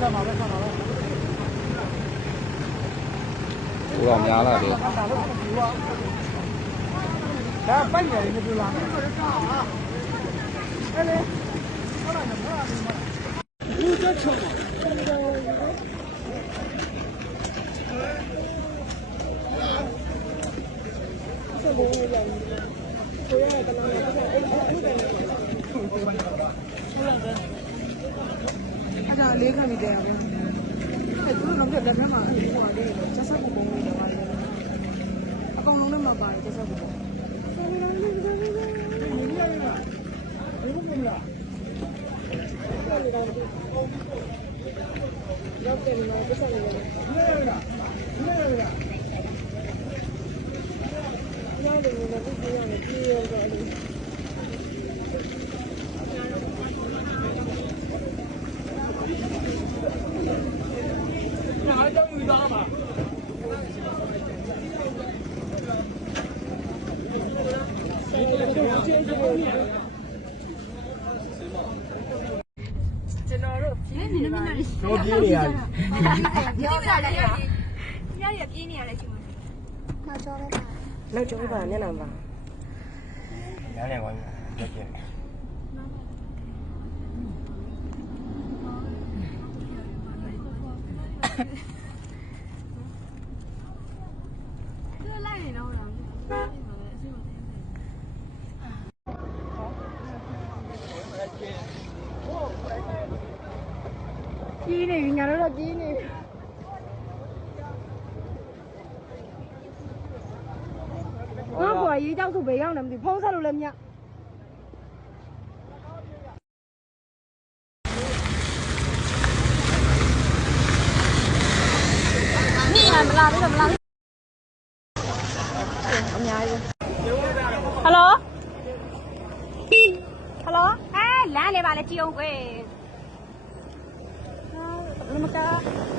不让家了，对。来，半夜你就来。哎嘞，我来弄啊，你们。你在吃吗？Hãy subscribe cho kênh Ghiền Mì Gõ Để không bỏ lỡ những video hấp dẫn lega mi idea e tu non vedi la mia madre c'è sempre un po' mi idea ma come non è mai mai c'è sempre un po' Thank you. trong người ta mà nó chỗ vào nhé nào vào nhớ này quan nhớ kìa Thank you. Gini, nhà nó là Gini Nó của ý trong thủ bế không làm gì phô ra được lầm nhạc Hello? Hello? Hey, lá này bà là chi ông quê? Obrigada.